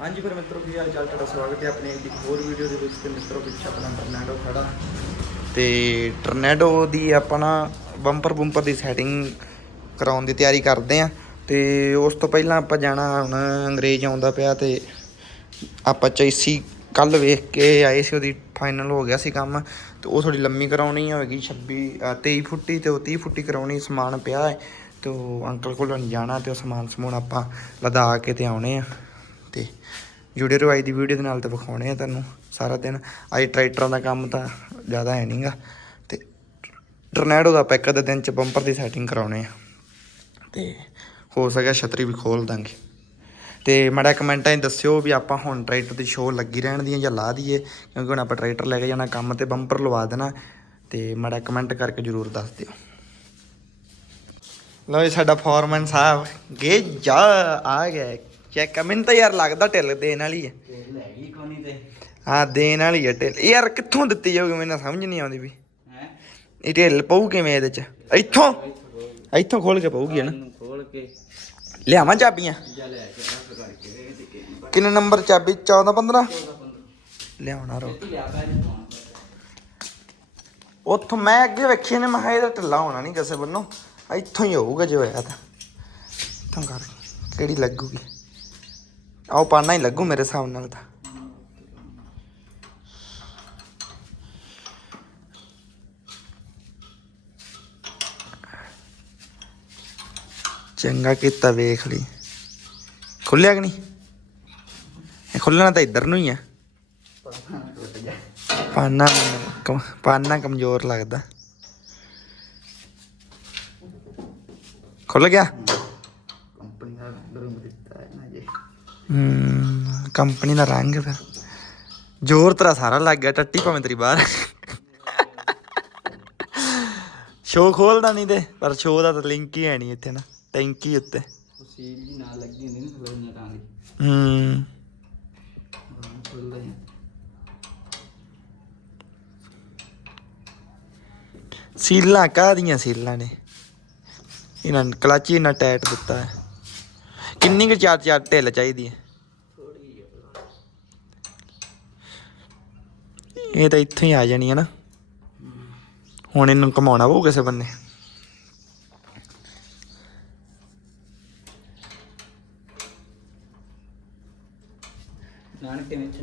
ਹਾਂਜੀ ਫਿਰ ਮਿੱਤਰੋ ਕੀ ਹਾਲ ਚਾਲ? ਤੁਹਾਡਾ ਸਵਾਗਤ ਹੈ ਆਪਣੇ ਇੱਕ ਹੋਰ ਵੀਡੀਓ ਦੇ ਵਿੱਚ ਤੇ ਮਿੱਤਰੋ ਪਿੱਛੇ ਆਪਣਾ ਟਰਨੈਡੋ ਖੜਾ। ਤੇ ਟਰਨੈਡੋ ਦੀ ਆਪਣਾ ਬੰਪਰ ਬੰਪਰ ਦੀ ਸੈਟਿੰਗ ਕਰਾਉਣ ਦੀ ਤਿਆਰੀ ਕਰਦੇ ਆ ਤੇ ਉਸ ਤੋਂ ਪਹਿਲਾਂ ਆਪਾਂ ਜਾਣਾ ਹੁਣ ਅੰਗਰੇਜ਼ ਆਉਂਦਾ ਪਿਆ ਤੇ ਆਪਾਂ ਚੈਸੀ ਕੱਲ ਵੇਖ ਕੇ ਆਏ ਸੀ ਉਹਦੀ ਫਾਈਨਲ ਹੋ ਗਿਆ ਸੀ ਕੰਮ। ਤੇ ਉਹ ਥੋੜੀ ਲੰਮੀ ਕਰਾਉਣੀ ਹੋਵੇਗੀ 26 ਅ, 23 ਫੁੱਟੀ ਤੇ ਉਹ 30 ਫੁੱਟੀ ਕਰਾਉਣੀ ਸਮਾਨ ਪਿਆ ਹੈ। ਤੇ ਉਹ ਅੰਕਲ ਕੋਲ ਜਾਣਾ ਤੇ ਉਹ ਸਮਾਨ ਸਮੂਨ ਆਪਾਂ ਲਦਾ ਕੇ ਤੇ ਆਉਣੇ ਆ ਤੇ ਜੁੜੇ ਰਹੋ ਅੱਜ ਦੀ ਵੀਡੀਓ ਦੇ ਨਾਲ ਤਾਂ ਵਿਖਾਉਣੇ ਆ ਤੁਹਾਨੂੰ ਸਾਰਾ ਦਿਨ। ਅੱਜ ਟਰੈਕਟਰਾਂ ਦਾ ਕੰਮ ਤਾਂ ਜ਼ਿਆਦਾ ਹੈ ਨਹੀਂਗਾ ਤੇ ਟਰਨੈਡੋ ਦਾ ਆਪਾਂ ਇੱਕ ਅੱਧੇ ਦਿਨ ਚ ਬੰਪਰ ਦੀ ਸੈਟਿੰਗ ਕਰਾਉਣੇ ਆ। ਤੇ ਹੋ ਸਕਿਆ ਛਤਰੀ ਵੀ ਖੋਲ ਦਾਂਗੇ। ਤੇ ਮਾੜਾ ਕਮੈਂਟਾਂ 'ਚ ਦੱਸਿਓ ਵੀ ਆਪਾਂ ਹੁਣ ਟਰੈਕਟਰ ਦੀ ਸ਼ੋਅ ਲੱਗੀ ਰਹਿਣ ਦੀ ਜਾਂ ਲਾ ਦਈਏ, ਕਿਉਂਕਿ ਹੁਣ ਆਪਾਂ ਟਰੈਕਟਰ ਲੈ ਕੇ ਜਾਣਾ, ਕੰਮ ਤੇ ਬੰਪਰ ਲਵਾ ਦੇਣਾ, ਤੇ ਮਾੜਾ ਕਮੈਂਟ ਕਰਕੇ ਜਰੂਰ ਦੱਸ ਦਿਓ। ਲਓ ਜੀ, ਸਾਡਾ ਫੋਰਮੈਨ ਸਾਹਿਬ ਗੇ ਜਾ, ਆ ਗਿਆ ਚੈੱਕ ਮੈਨੂੰ ਤਾਂ ਯਾਰ ਲੱਗਦਾ ਢਿੱਲ ਦੇਣ ਵਾਲੀ ਹੈ ਲੈ ਗਈ ਕੋਨੀ ਤੇ ਹਾਂ ਦੇਣ ਵਾਲੀ ਹੈ ਢਿੱਲ। ਯਾਰ ਕਿੱਥੋਂ ਦਿੱਤੀ ਜਾਊਗੀ ਮੈਨੂੰ ਸਮਝ ਨਹੀਂ ਆਉਂਦੀ ਵੀ। ਹੈ? ਇਹ ਢਿੱਲ ਪਊ ਕਿਵੇਂ ਇਹਦੇ ਚ? ਇੱਥੋਂ? ਇੱਥੋਂ ਖੋਲ ਕੇ ਪਊਗੀ ਨਾ ਇਹਨੂੰ ਖੋਲ ਕੇ। ਲਿਆਵਾਂ ਚਾਬੀਆਂ? ਤੇ ਕਿੰਨੇ ਨੰਬਰ ਚਾਬੀ? 14 15 ਲਿਆਉਣਾ ਰੋ ਉੱਥੋਂ ਮੈਂ ਅੱਗੇ ਵੇਖੀ ਨੇ ਮੈਂ ਇਹਦਾ ਢਿੱਲਾ ਹੋਣਾ ਨਹੀਂ ਕਿਸੇ ਬੰਨੋਂ ਇੱਥੋਂ ਹੀ ਹੋਊਗਾ ਜੇ ਹੋਇਆ ਤਾਂ। ਇੱਥੋਂ ਕਰ ਕਿਹੜੀ ਲੱਗੂਗੀ? ਆਓ ਪਾਣਾ ਹੀ ਲੱਗੂ ਮੇਰੇ ਹਿਸਾਬ ਨਾਲ ਤਾਂ। ਚੰਗਾ ਕੀਤਾ ਵੇਖ ਲਈ। ਖੁੱਲਿਆ ਕਿ ਨਹੀਂ? ਇਹ ਖੁੱਲਣਾ ਤਾਂ ਇੱਧਰ ਨੂੰ ਹੀ ਆ। ਟੁੱਟ ਪਾਨਾ ਪਾਨਾ ਕਮਜ਼ੋਰ ਲੱਗਦਾ। ਖੁੱਲ ਗਿਆ? ਕੰਪਨੀ ਦਾ ਰੂਮ ਦਿੱਤਾ ਹੈ ਨਾ ਜੀ। ਹਮ ਕੰਪਨੀ ਦਾ ਰੰਗ ਫਿਰ। ਜ਼ੋਰ ਤੇਰਾ ਸਾਰਾ ਲੱਗ ਗਿਆ, ਟੱਟੀ ਭਾਵੇਂ ਤੇਰੀ ਬਾਹਰ। ਸ਼ੋ ਖੋਲਦਾ ਨਹੀਂ ਤੇ, ਪਰ ਸ਼ੋ ਦਾ ਤਾਂ ਲਿੰਕ ਹੀ ਹੈ ਨਹੀਂ ਇੱਥੇ ਨਾ ਟੈਂਕੀ ਉੱਤੇ। ਉਹ ਸੀਲ ਜੀ ਨਾਲ ਲੱਗੀ ਹੁੰਦੀ ਨਾ ਥੋੜੀ ਨਾ ਦੀ ਹਮ ਸੀਲਾਂ ਕਾਹਦੀਆਂ ਸੀਲਾਂ ਨੇ? ਇਹਨਾਂ ਨੇ ਕਲੱਚ ਇੰਨਾ ਟਾਈਟ ਦਿੱਤਾ ਹੈ। ਕਿੰਨੀ ਕੁ ਚਾਰ ਚਾਰ ਢਿੱਲ ਚਾਹੀਦੀ ਹੈ? ਇਹ ਤਾਂ ਇੱਥੋਂ ਹੀ ਆ ਜਾਣੀ ਹੈ ਨਾ। ਹੁਣ ਇਹਨੂੰ ਕਮਾਉਣਾ ਪਊ ਕਿਸੇ ਬੰਨੇ। ਨਾਨਕ ਵਿੱਚ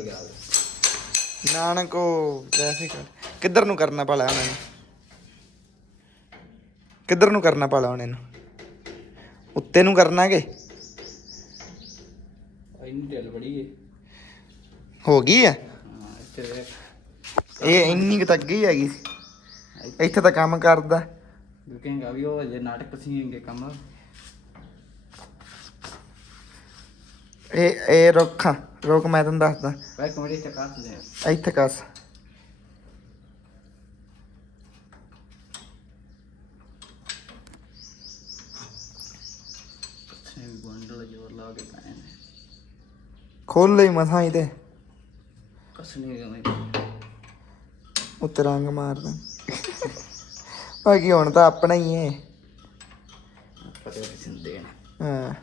ਗਿਆ ਉਹ। ਵੈਸੇ ਕਰ। ਕਿੱਧਰ ਨੂੰ ਕਰਨਾ ਭਲਾ ਉਹਨਾਂ ਨੂੰ? ਕਿੱਧਰ ਨੂੰ ਕਰਨਾ ਭਲਾ ਉਹਨਾਂ ਨੂੰ? ਉੱਤੇ ਨੂੰ ਕਰਨਾ ਕਿ ਇੰਨੀ ਢਿੱਲ ਬੜੀ ਹੈ ਹੋ ਗਈ ਹੈ ਹਾਂ ਇੱਥੇ ਵੇਖ ਇਹ ਇੰਨੀ ਕੁ ਤਾਂ ਅੱਗੇ ਹੀ ਹੈਗੀ ਇੱਥੇ ਤਾਂ ਕੰਮ ਕਰਦਾ। ਦੁਕੇਗਾ ਵੀ ਉਹ ਜੇ ਨਾਟਕ ਸੀਂਗੇ ਕੰਮ। ਇਹ ਇਹ ਰੁੱਖਾਂ ਰੁੱਖ ਮੈਂ ਤੈਨੂੰ ਦੱਸਦਾ। ਵੇ ਕਮਰੇ ਤੇ ਕਾਸ ਦੇ। ਇੱਥੇ ਕੱਸ। ਵੀ ਗੰਡਲ ਜੋਰ ਲਾ ਕੇ ਪਾਏ ਮਸਾਂ ਹੀ ਤੇ ਕਸਨੇ ਗਏ ਉੱਤੇ ਰੰਗ ਮਾਰਦਾ ਬਾਕੀ ਹੁਣ ਤਾਂ ਆਪਣਾ ਹੀ ਹੈ ਪਤਾ ਨਹੀਂ ਸਿੰਦੇ ਨੇ ਹਾਂ।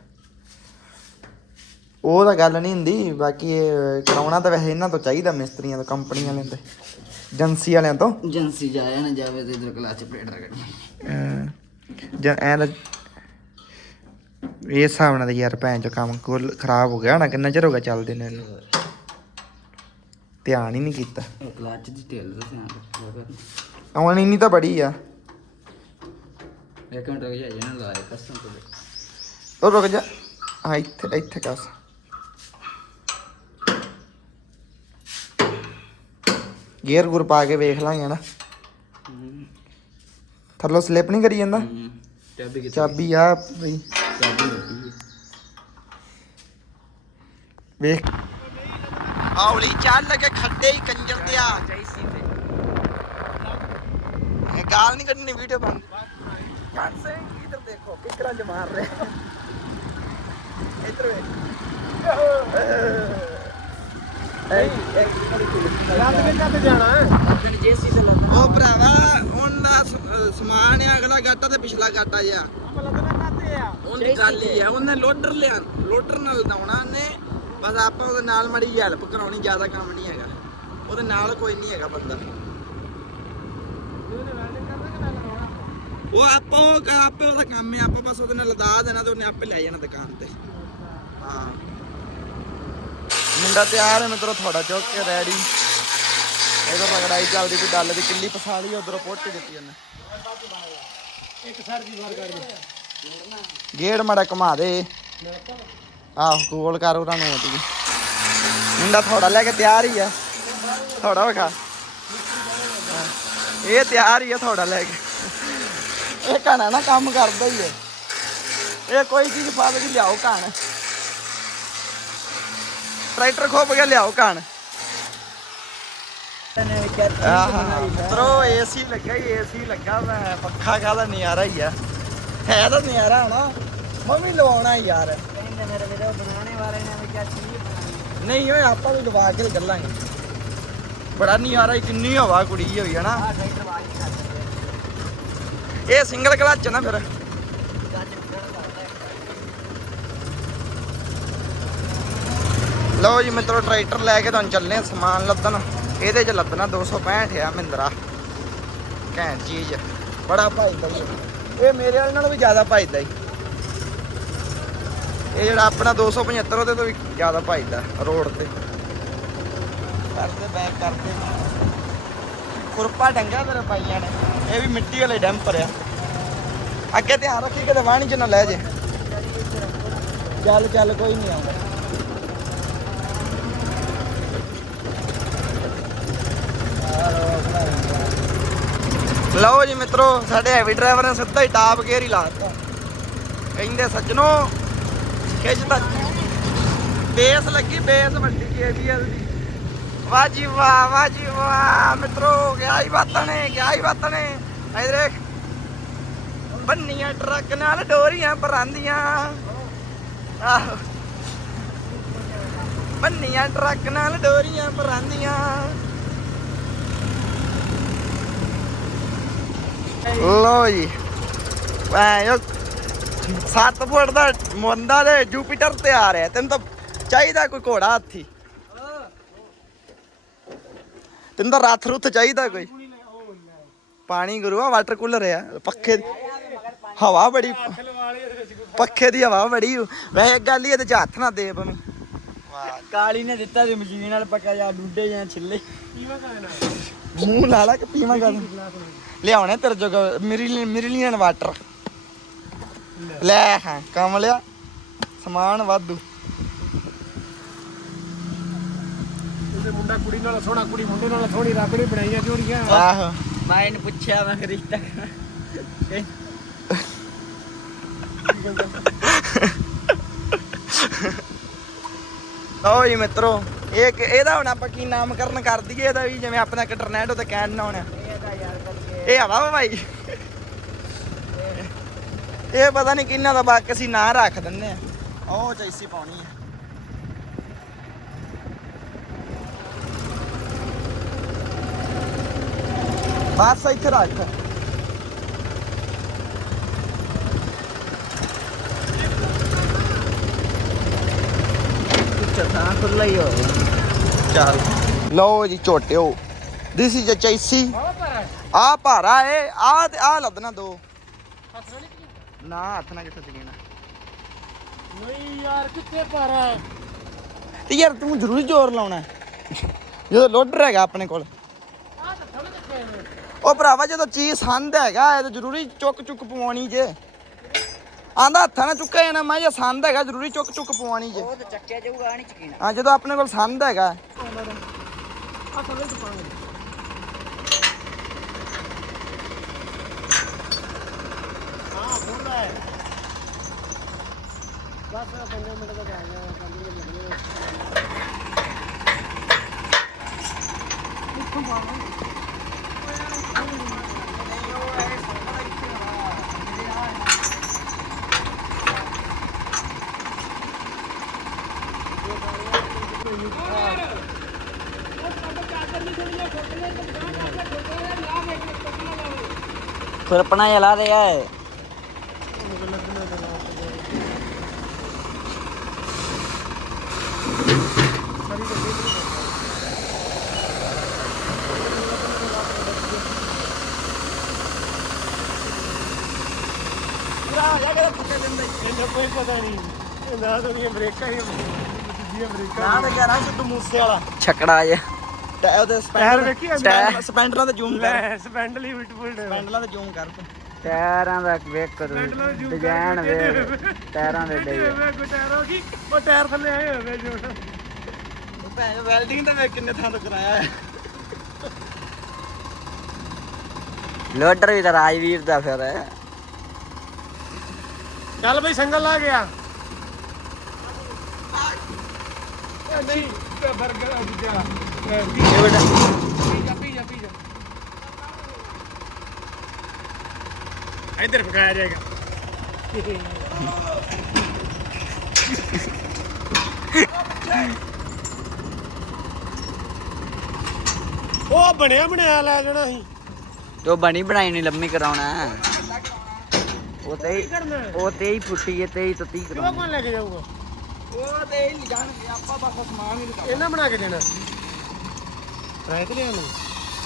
ਉਹ ਤਾਂ ਗੱਲ ਨਹੀਂ ਹੁੰਦੀ ਬਾਕੀ ਇਹ ਕਰਾਉਣਾ ਤਾਂ ਵੈਸੇ ਇਹਨਾਂ ਤੋਂ ਚਾਹੀਦਾ ਮਿਸਤਰੀਆਂ ਤੋਂ ਕੰਪਨੀ ਵਾਲਿਆਂ ਤੋਂ ਏਜੰਸੀ ਵਾਲਿਆਂ ਤੋਂ। ਏਜੰਸੀ ਜਾਇਆ ਨਾ ਜਾਵੇ ਤੇ ਇਧਰ ਕਲਾਚ ਪਲੇਟ ਰਗੜਨੀ। ਅਹ ਜਾਂ ਐ ਇਹ ਹਿਸਾਬ ਨਾਲ ਤਾਂ ਯਾਰ ਭੈਣ ਚੋ ਕੰਮ ਕੁੱਲ ਖਰਾਬ ਹੋ ਗਿਆ ਹੋਣਾ ਕਿੰਨਾ ਚਿਰ ਹੋ ਗਿਆ ਚੱਲਦੇ ਨੇ ਇਹਨੂੰ? ਧਿਆਨ ਹੀ ਨਹੀਂ ਕੀਤਾ। ਕਲਾਚ ਦੀ ਢਿੱਲ ਦਾ ਧਿਆਨ ਰੱਖਿਆ ਕਰ। ਆਉਣ ਇੰਨੀ ਤਾਂ ਬੜੀ ਆ। ਇੱਕ ਮਿੰਟ ਰੁਕ ਜਾ ਇਹਨਾਂ ਲਾਇਆ ਕਸਮ ਤੋਂ। ਉਹ ਰੁਕ ਜਾ। ਹਾਂ ਇੱਥੇ ਇੱਥੇ ਕੱਸ। ਗੇਅਰ ਗੁਰ ਪਾ ਕੇ ਵੇਖ ਲਾਂਗੇ ਨਾ ਥੱਲੋਂ ਸਲਿੱਪ ਨਹੀਂ ਕਰੀ ਜਾਂਦਾ? ਚਾਬੀ ਕਿੱਥੇ ਚਾਬੀ ਆ ਬਈ। ਚਾਬੀ ਵੇਖ। ਚੱਲ ਲਗੇ ਖੱਡੇ ਹੀ ਕੰਜਰ ਦਿਆ ਇਹ ਗਾਲ ਨਹੀਂ ਕੱਢਣੀ ਵੀਡੀਓ ਬਣ ਕਰ ਸੇ ਇਧਰ ਦੇਖੋ ਕਿਕਰਾਂ ਜ ਮਾਰ ਰਿਹਾ। ਇਧਰ ਵੇ ਉਹ ਭਰਾਵਾ ਉਹਨਾਂ ਸਮਾਨ ਆ ਅਗਲਾ ਗਾਟਾ ਤੇ ਪਿਛਲਾ ਗਾਟਾ ਜਿਆ ਉਹਦੀ ਗੱਲ ਹੀ ਆ ਉਹਨੇ ਲੋਡਰ ਲਿਆ ਲੋਡਰ ਨਾਲ ਲਾਉਣਾ ਨੇ ਬਸ ਆਪਾਂ ਉਹਦੇ ਨਾਲ ਮੜੀ ਹੈਲਪ ਕਰਾਉਣੀ ਜ਼ਿਆਦਾ ਕੰਮ ਨਹੀਂ ਹੈਗਾ। ਉਹਦੇ ਨਾਲ ਕੋਈ ਨਹੀਂ ਹੈਗਾ ਬੰਦਾ। ਉਹ ਆਪੋ ਆਪੇ ਉਹਦਾ ਕੰਮ ਹੈ ਆਪਾਂ ਬਸ ਉਹਦੇ ਨਾਲ ਲਦਾ ਦੇਣਾ ਤੇ ਉਹਨੇ ਆਪੇ ਲੈ ਜਾਣਾ ਦੁਕਾਨ ਤੇ। ਹਾਂ। ਮੁੰਡਾ ਤਿਆਰ ਹੈ ਮਿੱਤਰੋ ਥੋੜਾ ਚੁੱਕ ਕੇ ਰੈਡੀ ਇਹਦਾ ਰਗੜਾਈ ਚੱਲਦੀ ਵੀ ਡੱਲ ਦੀ ਕਿੱਲੀ ਪਸਾ ਲਈ ਉਧਰੋਂ ਪੁੱਟ ਦਿੱਤੀ ਉਹਨੇ। ਇੱਕ ਸਰ ਦੀ ਵਾਰ ਕਰ ਦੇ ਗੇੜ ਮੜਾ ਘੁਮਾ ਦੇ। ਆਹ, ਗੋਲ ਕਰ ਉਹਨਾਂ ਨੂੰ ਉਹਦੀ। ਮੁੰਡਾ ਥੋੜਾ ਲੈ ਕੇ ਤਿਆਰ ਹੀ ਆ। ਥੋੜਾ ਵਿਖਾ। ਇਹ ਤਿਆਰ ਹੀ ਆ ਥੋੜਾ ਲੈ ਕੇ। ਇਹ ਕਹਣਾ ਨਾ ਕੰਮ ਕਰਦਾ ਹੀ ਹੈ ਇਹ ਕੋਈ ਚੀਜ਼ ਫਾਦ ਦੀ ਲਿਆਓ ਕਣ ਟਰੈਕਟਰ ਖੋਪ ਕੇ ਲਿਆਓ ਕਣ ਮਿੱਤਰੋ ਏਸੀ ਲੱਗਾ ਹੀ ਏਸੀ ਲੱਗਾ ਮੈਂ। ਪੱਖਾ ਕਾਹਦਾ ਨਜ਼ਾਰਾ ਹੀ ਆ। ਹੈ ਤਾਂ ਨਜ਼ਾਰਾ ਹਨਾ ਮੰਮੀ ਲਵਾਉਣਾ ਯਾਰ। ਕਹਿੰਦੇ ਮੇਰੇ ਵੀਡੀਓ ਬਣਾਉਣੇ ਵਾਲੇ ਨੇ ਵੀ ਕਿਆ ਚੀਜ਼ ਬਣਾਈ ਨਹੀਂ ਓਏ, ਆਪਾਂ ਵੀ ਲਵਾ ਕੇ ਗੱਲਾਂਗੇ ਬੜਾ ਨਜ਼ਾਰਾ ਹੀ, ਕਿੰਨੀ ਹਵਾ ਕੁੜੀ ਹੋਈ ਹੈ ਨਾ। ਆ ਟਰੈਕਟਰ ਆਵਾਜ਼ ਨਹੀਂ ਕਰ ਸਕਦੇ ਇਹ ਸਿੰਗਲ ਕਲਚ ਨਾ ਫਿਰ। ਗੱਜ ਫਿਰ ਕਰਦਾ ਲਓ ਜੀ ਮਿੱਤਰੋ, ਟਰੈਕਟਰ ਲੈ ਕੇ ਤੁਹਾਨੂੰ ਚੱਲੇ ਆ ਸਮਾਨ ਲੱਦਣ ਇਹਦੇ 'ਚ ਲੱਦਣਾ 265 ਆ ਮਹਿੰਦਰਾ ਘੈਂਟ ਚੀਜ਼। ਬੜਾ ਭਾਈ ਹੀ ਇਹ। ਮੇਰੇ ਵਾਲੇ ਨਾਲੋਂ ਵੀ ਜ਼ਿਆਦਾ ਭਾਈਦਾ ਹੀ ਇਹ ਜਿਹੜਾ ਆਪਣਾ 275 ਉਹਦੇ ਤੋਂ ਵੀ ਜ਼ਿਆਦਾ ਭਾਈਦਾ ਰੋਡ ਤੇ। ਕਰਦੇ ਬੈਕ ਕਰਦੇ ਖੁਰਪਾ ਡੰਗਾ ਤੇਰੇ ਪਾਈਆਂ ਨੇ ਇਹ ਵੀ ਮਿੱਟੀ ਵਾਲੇ ਡੈਂਪਰ ਆ। ਅੱਗੇ ਧਿਆਨ ਰੱਖੀ, ਕਿਤੇ ਵਾਣੀ ਚ ਨਾ ਲੈ ਜੇ। ਚੱਲ ਚੱਲ, ਕੋਈ ਨਹੀਂ ਆਉਂਦਾ। ਲਓ ਜੀ ਮਿੱਤਰੋ, ਸਾਡੇ ਹੈਵੀ ਡਰਾਈਵਰ ਨੇ ਸਿੱਧਾ ਹੀ ਟਾਪ ਗੇਅਰ ਹੀ ਲਾਤਾ ਕਹਿੰਦੇ, ਸੱਜਣੋ ਖਿੱਚਦਾ ਬੇਸ ਲੱਗੀ, ਬੇਸ ਵੱਡੀ ਕੇਬੀਐਲ ਦੀ। ਵਾਹ ਜੀ ਵਾਹ ਵਾਹ ਜੀ ਵਾਹ, ਮਿੱਤਰੋ ਗਿਆ ਹੀ ਬਾਤਾਂ ਨੇ ਗਿਆ ਹੀ ਬਾਤਾਂ ਨੇ। ਇਧਰ ਬੰਨੀਆਂ ਟਰੱਕ ਨਾਲ, ਡੋਰੀਆਂ ਭਰਾਂਦੀਆਂ ਆਹੋ, ਬੰਨੀਆਂ ਟਰੱਕ ਨਾਲ, ਡੋਰੀਆਂ ਭਰਾਂਦੀਆਂ ਲੋ ਜੀ। ਐ 7 ਫੁੱਟ ਦਾ ਮੁੰਡਾ ਦੇ ਜੂਪੀਟਰ ਤੇ ਆ ਰਿਹਾ। ਤੈਨੂੰ ਤਾਂ ਚਾਹੀਦਾ ਕੋਈ ਘੋੜਾ ਹਾਥੀ। ਤੈਨੂੰ ਤਾਂ ਰੱਥ ਰੁੱਥ ਚਾਹੀਦਾ ਕੋਈ। ਪਾਣੀ ਗੁਰੂਆ ਵਾਟਰ ਕੂਲਰ ਆ। ਪੱਖੇ ਹਵਾ ਬੜੀ ਪੱਖੇ ਦੀ ਹਵਾ ਬੜੀ। ਵੈਸੇ ਇੱਕ ਗੱਲ ਹੀ ਇਹਦੇ ਚ ਹੱਥ ਨਾ ਦੇ ਬਨੂੰ ਵਾਹ ਕਾਲੀ ਨੇ ਦਿੱਤਾ ਸੀ ਮਸ਼ੀਨ ਨਾਲ ਪੱਕਾ ਜਾ ਡੁੱਡੇ ਜਾਂ ਛਿੱਲੇ। ਮੂੰਹ ਲਾ ਲਾ ਕਿ ਪੀਵਾਂ ਗੱਲ ਲਿਆਉਣੇ ਤੇਰੇ ਜੋਗਾ ਮਿਰੀਲੀਅਨ ਮਿਰੀਲੀਅਨ ਵਾਟਰ। ਲੈ ਹਾਂ ਕੰਮ ਲਿਆ। ਸਮਾਨ ਵਾਧੂ। ਉਹਦੇ ਮੁੰਡਾ ਕੁੜੀ ਨਾਲ ਸੋਹਣਾ ਕੁੜੀ ਮੁੰਡੇ ਨਾਲ ਸੋਹਣੀ ਰੱਬ ਨੇ ਬਣਾਈਆਂ ਜੋੜੀਆਂ ਆਹੋ। ਮੈਂ ਇਹਨੂੰ ਪੁੱਛਿਆ ਮੈਂ ਰਿਸ਼ਤਾ ਲਓ ਜੀ ਮਿੱਤਰੋ ਇਹ ਇਹਦਾ ਹੁਣ ਆਪਾਂ ਕੀ ਨਾਮਕਰਨ ਕਰ ਦਈਏ ਇਹਦਾ ਵੀ ਜਿਵੇਂ ਆਪਣਾ ਇੱਕ ਟਰਨੈਡੋ ਤੇ ਕਹਿਣ ਨਾ ਹੋਣਾ। ਇਹ ਹਵਾ ਵਾ ਭਾਈ ਇਹ ਪਤਾ ਨਹੀਂ ਕਿੰਨਾ ਦਾ ਬਾਕੀ ਅਸੀਂ ਨਾਂ ਰੱਖ ਦਿੰਨੇ ਆ। ਉਹ ਚੈਸੀ ਪਾਉਣੀ ਆ। ਬਸ ਇੱਥੇ ਰੱਖ। ਪਿੱਛੇ ਤਾਂ ਖੁੱਲਾ ਹੀ ਹੋਇਆ ਚੱਲ। ਲਓ ਜੀ ਝੋਟਿਓ। ਦਿਸ ਇਜ਼ ਅ ਚੈਸੀ ਆ ਭਾਰਾ ਏ ਆ ਤੇ ਆ ਲੱਦਣਾ ਦੋ। ਨਾ ਹੱਥ ਨਾਲ ਕਿੱਥੇ ਚਗੇਣਾ ਨਹੀਂ ਯਾਰ ਕਿੱਥੇ ਪਾਰਾ ਹੈ ਤੇ ਯਾਰ ਤੂੰ ਜ਼ਰੂਰੀ ਜ਼ੋਰ ਲਾਉਣਾ ਹੈ। ਜਦੋਂ ਲੋਡਰ ਹੈਗਾ ਆਪਣੇ ਕੋਲ। ਆ ਤਾਂ ਥੋੜੇ ਕਿੱਥੇ ਨੇ ਉਹ ਭਰਾਵਾ ਜਦੋਂ ਚੀਜ਼ ਸੰਦ ਹੈਗਾ ਇਹ ਤਾਂ ਜ਼ਰੂਰੀ ਚੁੱਕ ਚੁੱਕ ਪਵਾਉਣੀ ਜੇ। ਆਂਦਾ ਹੱਥਾਂ ਨਾਲ ਚੁੱਕਿਆ ਜਾਣਾ ਮੈਂ ਜੇ ਸੰਦ ਹੈਗਾ ਜ਼ਰੂਰੀ ਚੁੱਕ ਚੁੱਕ ਪਵਾਉਣੀ ਜੇ। ਉਹ ਤਾਂ ਚੱਕਿਆ ਜਾਊਗਾ ਨਹੀਂ ਚਕੀਣਾ ਹਾਂ ਜਦੋਂ ਆਪਣੇ ਕੋਲ ਸੰਦ ਹੈਗਾ। ਆ ਥੋੜੇ ਚ ਪਾਵਾਂਗੇ ਹਾਂ ਬੋਲਦਾ ਹੈ ਬਸ 15 ਮਿੰਟ ਤੱਕ ਆ ਕੋਈ ਪਤਾ ਨਹੀਂ ਵਾਲਾ ਛਕੜਾ ਜਿਹਾ ਜ਼ੂਮ ਕਰ। ਸਪੈਂਡਲ ਹੀ ਉਲਟ ਪੁਲਟ ਸਪੈਂਡਲਾਂ ਤੇ ਜ਼ੂਮ ਕਰ। ਤੂੰ ਟਾਇਰਾਂ ਦਾ ਵੇਖ ਡਿਜ਼ਾਈਨ ਵੇਖ ਟਾਇਰਾਂ ਦੇ ਡੇ ਕੋਈ ਟਾਇਰ ਹੋ ਗਈ ਉਹ ਟਾਇਰ ਥੱਲੇ ਆਏ ਹੋਵੇ ਜੋ ਭੈਣ ਵੈਲਡਿੰਗ ਤਾਂ ਮੈਂ ਕਿੰਨੇ ਥਾਂ ਤੋਂ ਕਰਾਇਆ ਹੈ। ਲੋਡਰ ਵੀ ਤਾਂ ਰਾਜਵੀਰ ਦਾ ਫਿਰ ਹੈ। ਚੱਲ ਬਈ ਸੰਗਲ ਲਾ ਗਿਆ। ਇਹ ਨਹੀਂ ਤੇ 버ਗਰ ਆ ਦੂਜਾ ਇੱਧਰ ਪਕਾਇਆ ਜਾਏਗਾ। ਉਹ ਬਣਿਆ ਬਣਿਆ ਲੈ ਜਾਣਾ ਸੀ। ਜੋ ਬਣੀ ਬਣਾਈ ਨਹੀਂ ਲੰਮੀ ਕਰਾਉਣਾ। ਉਹ ਤੇ ਹੀ- ਉਹ ਤੇ ਹੀ ਫੁੱਟੀ ਹੈ ਤੇ ਹੀ ਤਤੀ ਕਿਉਂ ਕਰਾਉਣਾ। ਕੌਣ ਲੈ ਕੇ ਜਾਊਗਾ? ਉਹ ਤੇ ਹੀ ਜਾਣਗੇ ਆਪਾਂ ਬਸ ਸਮਾਨ ਹੀ ਲਗਾ ਇਹਨਾਂ ਬਣਾ ਕੇ ਦੇਣਾ। ਰਾਇ ਤੇ ਲਿਆਉਣਾ।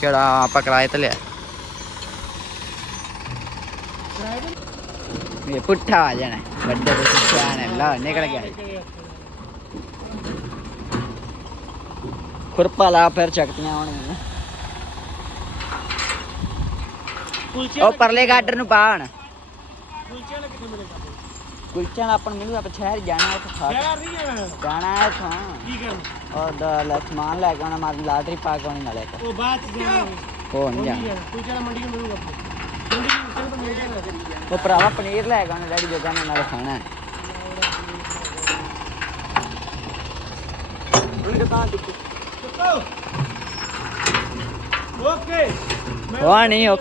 ਕਿਹੜਾ ਆਪਾਂ ਕਿਰਾਏ ਤੇ ਲਿਆ ਇਹ ਪੁੱਠਾ ਆ ਜਾਣਾ ਵੱਡੇ ਦੇ ਸਿਆਣ ਹੈ ਲਾ ਨਿਕਲ ਗਿਆ ਖੁਰਪਾ ਲਾ ਫਿਰ ਚੱਕਤੀਆਂ ਹੋਣਗੀਆਂ ਉਹ ਪਰਲੇ ਗਾਡਰ ਨੂੰ ਪਾਣ ਕੁਲਚੇ ਵਾਲਾ ਕਿੱਥੇ ਮਿਲੇਗਾ ਕੁਲਚਾ ਆਪਾਂ ਨੂੰ ਮਿਲੂ ਆਪਾਂ ਸ਼ਹਿਰ ਜਾਣਾ ਉੱਥੇ ਖਾ ਨਹੀਂ ਜਾਣਾ ਜਾਣਾ ਹੈ ਉੱਥੋਂ ਕੀ ਕਰਨਾ ਔਰ ਦਾ ਲੈ ਸਮਾਨ ਲੈ ਕੇ ਆਉਣਾ ਮਾਰ ਲਾਟਰੀ ਪਾ ਕੇ ਆਉਣੀ ਨਾਲੇ। ਉਹ ਬਾਅਦ ਚ ਜਾਣਾ ਉਹ ਨਹੀਂ ਜਾਣਾ ਜਾਣਾ ਕੁਲਚੇ ਵਾਲਾ ਮੰਡੀ ਨੂੰ ਮਿਲੂਗਾ ਆਪਣੇ ਮੰਡੀ ਨੂੰ ਕਿਹਨੂੰ ਤਾਂ ਮਿਲ ਜਾਣਾ ਉਹ ਭਰਾਵਾ ਪਨੀਰ ਲੈ ਕੇ ਆਉਣਾ ਡੈਡੀ ਜੋਗਾ ਨੇ ਨਾਲੇ ਖਾਣਾ। ਓਕੇ। ਉਹ ਨਹੀਂ ਉਹ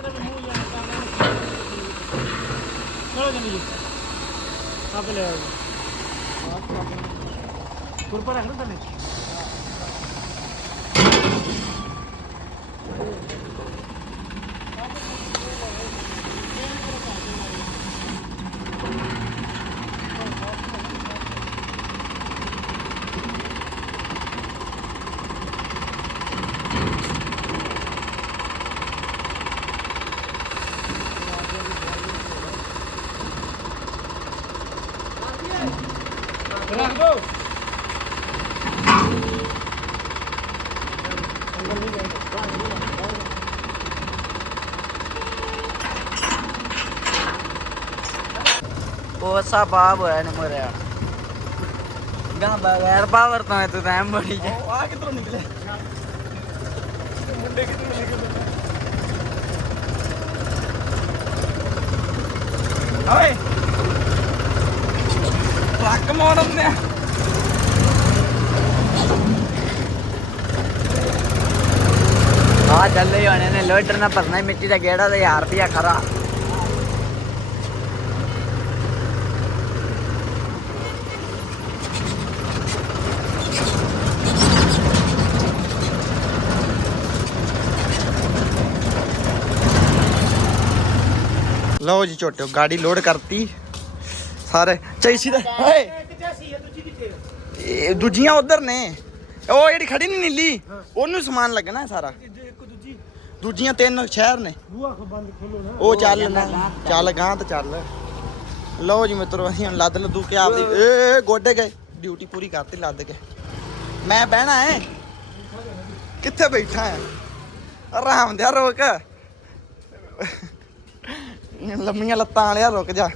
ਚਲੋ ਜਲਦੀ ਆਪ ਲੈ ਆਓ। ਕੁਰਪਾ ਰੱਖ ਲਓ ਥੱਲੇ ਰੱਖ ਦੋ ਉਹ ਸਾ ਬਾਬ ਹੋਇਆ ਨੇ ਮਰਿਆ ਗਾ ਬਗੈਰ ਪਾਵਰ ਤੋਂ ਹੈ ਤੂੰ ਤਾਂ ਐਂ ਬੜੀ ਜੇ ਉਹ ਆ ਕਿੱਧਰੋਂ ਨਿਕਲੇ ਮੁੰਡੇ ਕਿੱਥੇ ਨਿਕਲਦੇ ਓਏ! ਟਰੱਕ ਮੋੜਨ ਨੇ ਆ ਚੱਲੇ ਹੋਣੇ ਨੇ ਨਾ ਮਿੱਟੀ ਦਾ ਗੇੜਾ ਤੇ 1000 ਰੁਪਿਆ ਖਰਾ। ਲਓ ਜੀ ਝੋਟਿਓ ਗਾੜੀ ਲੋਡ ਕਰਤੀ। ਸਾਰੇ ਚੈਸੀ ਦਾ ਓਏ! ਇੱਕ ਜੈਸੀ ਹੈ ਦੂਜੀ ਕਿੱਥੇ ਹੈ ਇਹ ਦੂਜੀਆਂ ਉਧਰ ਨੇ। ਉਹ ਜਿਹੜੀ ਖੜੀ ਨਹੀਂ ਨੀਲੀ ਉਹਨੂੰ ਸਮਾਨ ਲੱਗਣਾ ਹੈ ਸਾਰਾ। ਇੱਕ ਦੂਜੀ ਦੂਜੀਆਂ ਤਿੰਨ ਸ਼ਹਿਰ ਨੇ। ਬੂਆ ਖੋ ਬੰਦ ਖੋਲੋ ਨਾ ਉਹ ਚੱਲ ਨਾ ਚੱਲ ਗਾਂ ਤੇ ਚੱਲ। ਲਓ ਜੀ ਮਿੱਤਰੋ ਅਸੀਂ ਹੁਣ ਲੱਦ ਲੱਦੂ ਕੇ ਆਪਦੀ ਏ ਏ, ਗੋਡੇ ਗਏ। ਡਿਊਟੀ ਪੂਰੀ ਕਰਤੀ ਲੱਦ ਕੇ। ਮੈਂ ਬਹਿਣਾ ਹੈ। ਕਿੱਥੇ ਬੈਠਾ ਹੈ? ਆਰਾਮ ਦਿਆ ਰੋਕ। ਲੰਮੀਆਂ ਲੱਤਾਂ ਵਾਲਿਆ ਰੁਕ ਜਾ।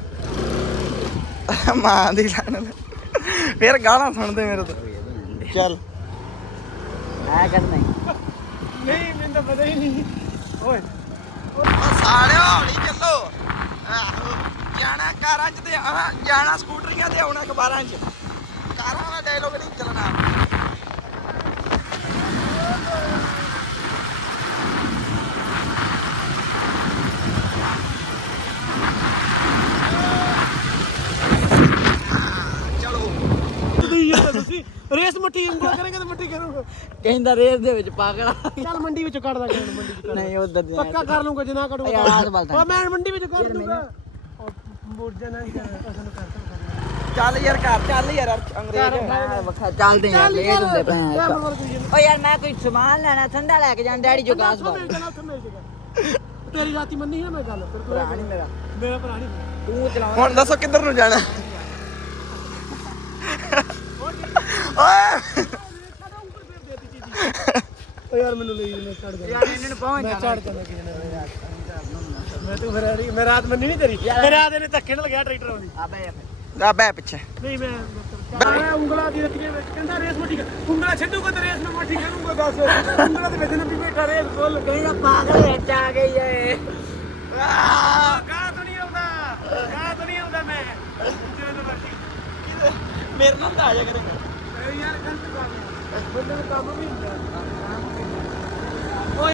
ਮਾਂ ਦੀ ਲਾਣ ਫੇਰ ਗਾਲਾਂ ਸੁਣਦੇ ਮੇਰੇ ਤੋਂ। ਚੱਲ। ਐ ਕਰਨਾ ਹੀ। ਨਹੀਂ ਮੈਨੂੰ ਤਾਂ ਪਤਾ ਹੀ ਨਹੀਂ। ਓਏ। ਸਾਲਿਓ ਹੌਲੀ ਚੱਲੋ। ਆਹੋ ਜਾਣਾ ਕਾਰਾਂ 'ਚ ਤੇ ਆਹ ਜਾਣਾ ਸਕੂਟਰੀਆਂ ਤੇ ਆਉਣਾ ਅਖਬਾਰਾਂ 'ਚ। ਕਾਰਾਂ ਦਾ ਡਾਇਲੋਗ ਨਹੀਂ ਚੱਲਣਾ। ਕਹਿੰਦਾ ਰੇਸ ਦੇ ਵਿੱਚ ਪਾਗਲਾ ਚੱਲ ਮੰਡੀ ਵਿੱਚੋਂ ਕੱਢ ਦਾਂਗੇ ਹੁਣ ਮੰਡੀ ਵਿੱਚੋਂ ਨਹੀਂ ਉਧਰ ਦੇ ਪੱਕਾ ਕਰ ਲੂੰਗਾ ਜੇ ਕੱਢੂਗਾ ਉਹ ਮੈਂ ਮੰਡੀ ਵਿੱਚੋਂ ਕੱਢ ਦੂੰਗਾ। ਮੋੜ ਜਾਣਾ ਹੀ ਅਸਲ ਕਰਤਾ ਚੱਲ ਯਾਰ ਘਰ ਚੱਲ ਯਾਰ ਅੰਗਰੇਜ਼ ਚੱਲਦੇ ਆ। ਯਾਰ ਮਰਵਾ ਕੋਈ ਓ ਯਾਰ ਮੈਂ ਕੋਈ ਸਮਾਨ ਲੈਣਾ ਠੰਡਾ ਲੈ ਕੇ ਜਾਂ ਡੈਡੀ ਜੋ ਗਾਸ ਬਾਲ ਤੇਰੀ ਰਾਤੀ ਮੰਨੀ ਨਾ ਮੈਂ ਗੱਲ ਫਿਰ ਤੂੰ ਨਹੀਂ ਮੇਰਾ। ਮੇਰਾ ਭਰਾ ਨਹੀਂ ਤੂੰ ਚਲਾਉਂ ਹੁਣ ਦੱਸੋ ਕਿੱਧਰ ਨੂੰ ਜਾਣਾ? ਓਏ! ਯਾਰ ਮੈਨੂੰ ਲਈ ਮੈਂ ਚੜ ਗਿਆ ਯਾਰ ਇਹਨਾਂ ਨੂੰ ਪਹੁੰਚ ਮੈਂ ਚੜ ਜਾਣਾ ਕਿਸੇ ਨੇ ਮੈਂ ਤੂੰ ਫਿਰ ਰਹੀ ਮੈਂ ਰਾਤ ਮੰਨੀ ਨਹੀਂ ਤੇਰੀ। ਮੈਂ ਰਾਤ ਇਹਨੇ ਧੱਕੇ ਨਾਲ ਗਿਆ ਟਰੈਕਟਰ ਆਉਂਦੀ ਆ ਬਈ ਆ ਬੈ ਪਿੱਛੇ। ਨਹੀਂ ਮੈਂ ਮੈਂ ਉਂਗਲਾਂ ਦੀ ਰੱਖੀਏ ਵਿੱਚ ਕਹਿੰਦਾ ਰੇਸ ਕਰ। ਉਂਗਲਾਂ ਛੱਡੂਗਾ ਤੇ ਰੇਸ ਨੂੰ ਮੱਠੀ ਕਰੂੰਗਾ ਦੱਸ ਉਂਗਲਾਂ ਦੇ ਵਿੱਚ ਨਾ ਵੀ ਬੈਠਾ ਰੇਸ ਖੋਲ ਕਹਿੰਦਾ ਪਾਗਲ ਵਿੱਚ ਆ ਗਈ ਏ ਗਾਹ ਤੋਂ ਨਹੀਂ ਆਉਂਦਾ ਗਾਹ ਤੋਂ ਨਹੀਂ ਆਉਂਦਾ ਮੈਂ। ਜਿਵੇਂ ਤੋਂ ਮਰਜ਼ੀ। ਮੇਰੇ ਨਾਲ ਤਾਂ ਆ ਜਾ ਕਰੇ। 我这个打不进去。